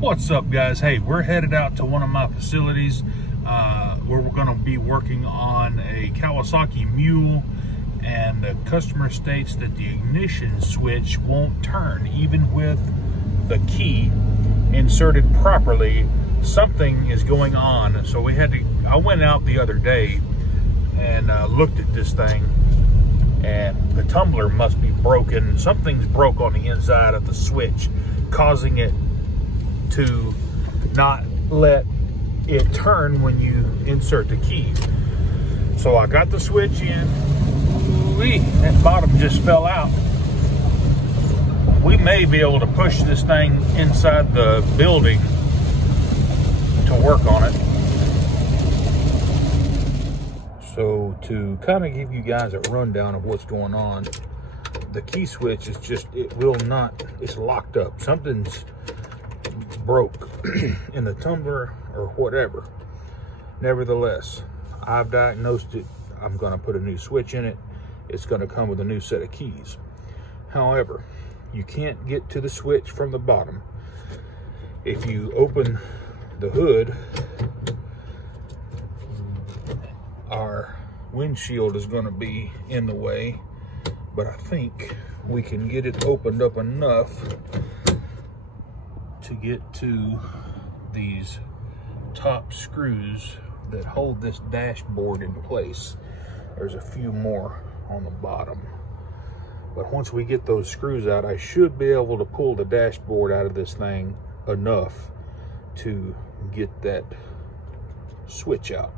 What's up, guys? Hey, we're headed out to one of my facilities where we're going to be working on a Kawasaki Mule, and the customer states that the ignition switch won't turn even with the key inserted properly. Something is going on, so I went out the other day and looked at this thing, and the tumbler must be broken. Something's broke on the inside of the switch, causing it to not let it turn when you insert the key. So I got the switch in. Ooh-wee, that bottom just fell out. We may be able to push this thing inside the building to work on it. So to kind of give you guys a rundown of what's going on, the key switch is just, it's locked up. Something's broke in the tumbler or whatever. Nevertheless, I've diagnosed it. I'm going to put a new switch in it. It's going to come with a new set of keys. However, you can't get to the switch from the bottom. If you open the hood, our windshield is going to be in the way, but I think we can get it opened up enough to get to these top screws that hold this dashboard in place. There's a few more on the bottom, but once we get those screws out, I should be able to pull the dashboard out of this thing enough to get that switch out.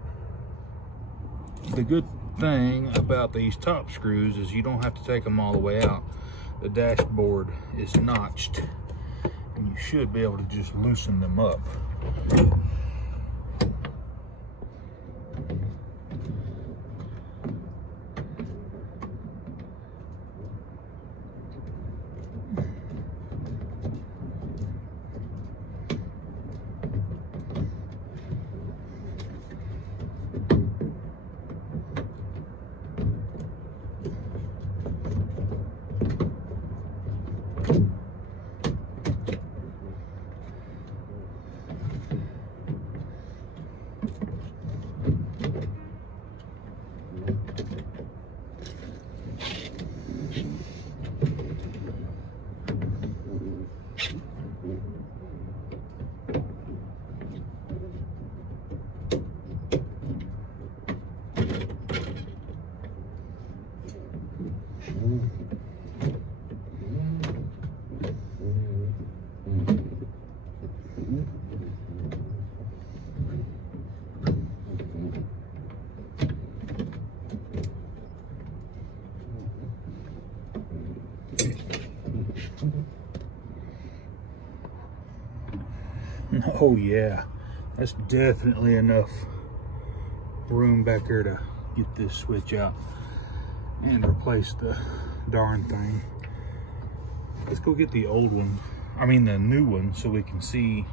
The good thing about these top screws is you don't have to take them all the way out. The dashboard is notched, and you should be able to just loosen them up. Oh yeah, that's definitely enough room back there to get this switch out and replace the darn thing. Let's go get the old one, I mean the new one, so we can see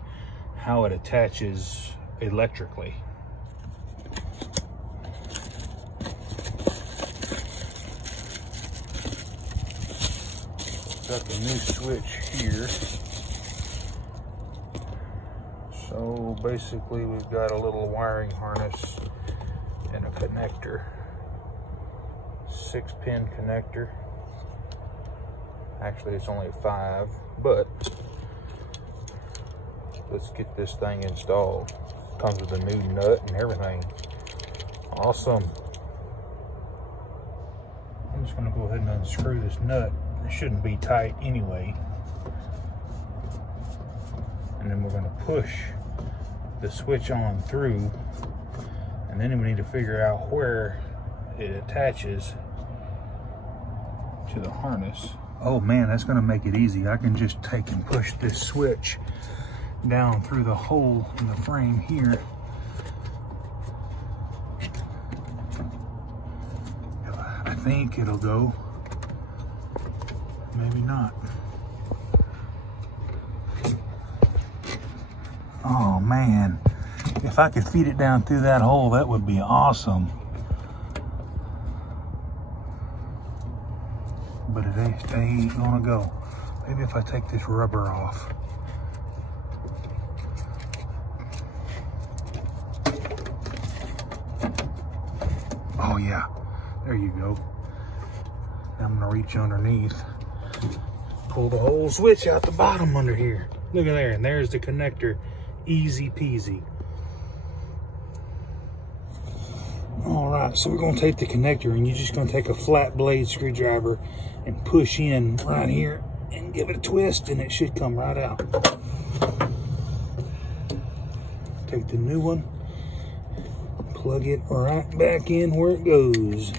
how it attaches electrically. Got the new switch here. So basically we've got a little wiring harness and a connector, 6-pin connector. Actually it's only 5, but let's get this thing installed. Comes with a new nut and everything. Awesome. I'm just gonna go ahead and unscrew this nut. It shouldn't be tight anyway. And then we're gonna push the switch on through, and then we need to figure out where it attaches to the harness. Oh man, that's gonna make it easy. I can just take and push this switch down through the hole in the frame here. I think it'll go, maybe not. Oh man, if I could feed it down through that hole, that would be awesome. But it ain't gonna go. Maybe if I take this rubber off. There you go. Now I'm gonna reach underneath, pull the whole switch out the bottom under here. Look at there, and there's the connector. Easy peasy. All right, so we're gonna take the connector, and you're just gonna take a flat blade screwdriver and push in right here and give it a twist, and it should come right out. Take the new one, plug it right back in where it goes.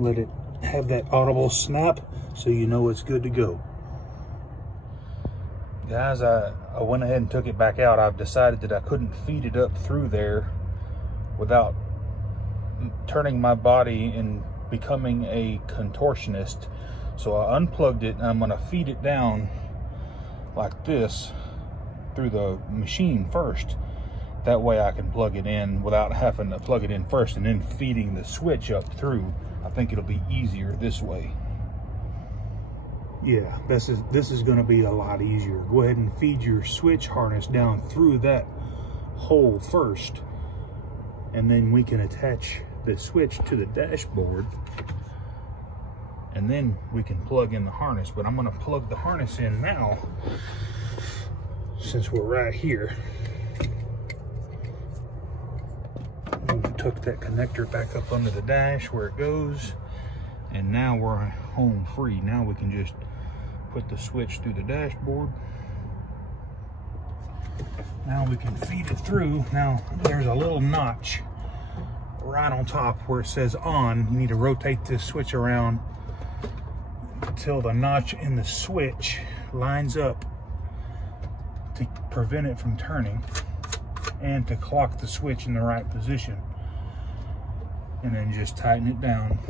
Let it have that audible snap so you know it's good to go. Guys, I went ahead and took it back out. I've decided that I couldn't feed it up through there without turning my body and becoming a contortionist. So I unplugged it, and I'm gonna feed it down like this through the machine first. That way I can plug it in without having to plug it in first and then feeding the switch up through. I think it'll be easier this way. Yeah, this is gonna be a lot easier. Go ahead and feed your switch harness down through that hole first, and then we can attach the switch to the dashboard, and then we can plug in the harness. But I'm gonna plug the harness in now, since we're right here. We took that connector back up under the dash where it goes, and now we're home free. Now we can just put the switch through the dashboard. Now we can feed it through. Now there's a little notch right on top where it says on. You need to rotate this switch around until the notch in the switch lines up to prevent it from turning and to clock the switch in the right position. And then just tighten it down.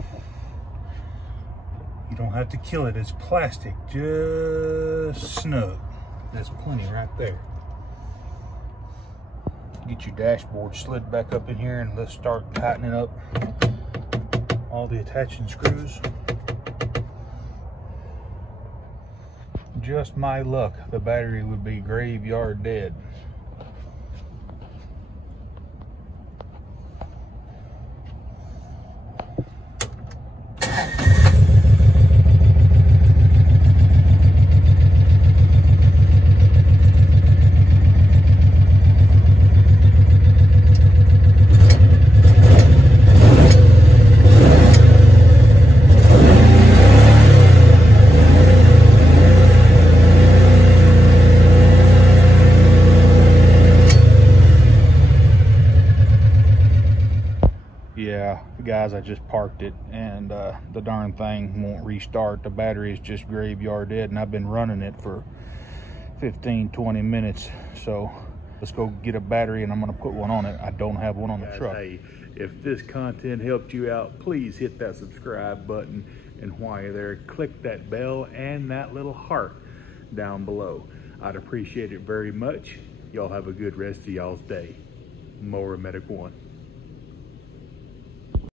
You don't have to kill it, it's plastic, just snug. That's plenty right there. Get your dashboard slid back up in here, and let's start tightening up all the attaching screws. Just my luck, the battery would be graveyard dead. Yeah, guys, I just parked it, and the darn thing won't restart. The battery is just graveyard dead, and I've been running it for 15-20 minutes. So let's go get a battery, and I'm gonna put one on it. I don't have one on the truck. Hey, if this content helped you out, please hit that subscribe button, and while you're there, click that bell and that little heart down below. I'd appreciate it very much. Y'all have a good rest of y'all's day. Mower Medic 1.